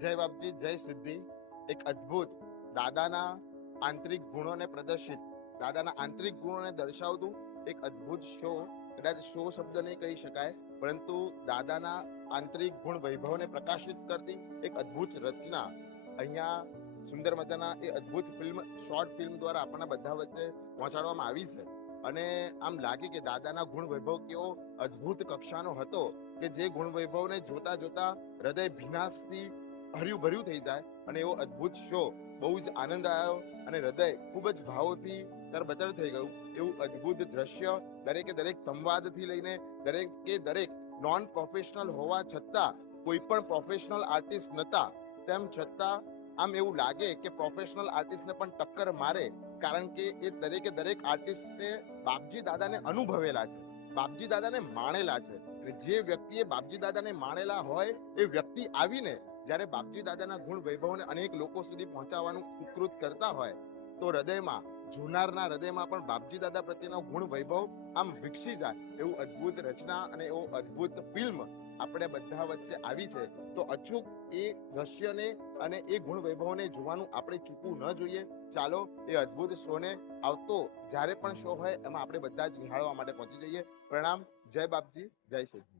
જય બાપજી, જય સિદ્ધિ. એક અદ્ભુત દાદાના આંતરિક ગુણોને પ્રદર્શિત, દાદાના આંતરિક ગુણોને દર્શાવતું એક અદ્ભુત શો. કદાચ શો શબ્દ નહીં કહી શકાય, પરંતુ દાદાના આંતરિક ગુણ વૈભવને પ્રકાશિત કરતી એક અદ્ભુત રચના અહીંયા સુંદર મજાના એ અદ્ભુત ફિલ્મ, શોર્ટ ફિલ્મ દ્વારા આપણા બધા વચ્ચે પહોંચાડવામાં આવી છે. અને આમ લાગે કે દાદાના ગુણ વૈભવ કેવો અદ્ભુત કક્ષાનો હતો કે જે ગુણ વૈભવને જોતા જોતા હૃદય ભીનાશથી ભર્યું ભર્યું થઈ જાય. અને એવો અદ્ભુત શો, બહુ જ આનંદ આવ્યો અને હૃદય ખૂબ જ ભાવોથી તરબતર થઈ ગયું. એવું અદ્ભુત દ્રશ્ય, દરેકે દરેક સંવાદથી લઈને દરેકે દરેક નોન પ્રોફેશનલ હોવા છતાં, કોઈ પણ પ્રોફેશનલ આર્ટિસ્ટ નતા, તેમ છતાં આમ એવું લાગે કે પ્રોફેશનલ આર્ટિસ્ટને પણ ટક્કર મારે, કારણ કે એ દરેકે દરેક આર્ટિસ્ટે બાપજી દાદાને અનુભવેલા છે, બાપજી દાદાને માણેલા છે. અને જે વ્યક્તિએ બાપજી દાદાને માણેલા હોય એ વ્યક્તિ આવીને જ્યારે બાપજી દાદાના ગુણ વૈભવને અનેક લોકો સુધી પહોંચાડવાનું સુકૃત કરતા હોય, તો હૃદયમાં, જોનારના હૃદયમાં પણ બાપજી દાદા પ્રત્યેનો ગુણ વૈભવ આમ વિકસી જાય. એવું અદ્ભુત રચના અને એવો અદ્ભુત ફિલ્મ આપણે બધા વચ્ચે આવી છે. તો અચૂક એ દ્રશ્યને અને એ ગુણ વૈભવને જોવાનું આપણે ચૂકવું ન જોઈએ. ચાલો એ અદ્ભુત શોને આવતો જ્યારે પણ શો હોય એમાં આપણે બધા જ નિહાળવા માટે પહોંચી જઈએ. પ્રણામ. જય બાપજી, જય શ્રી.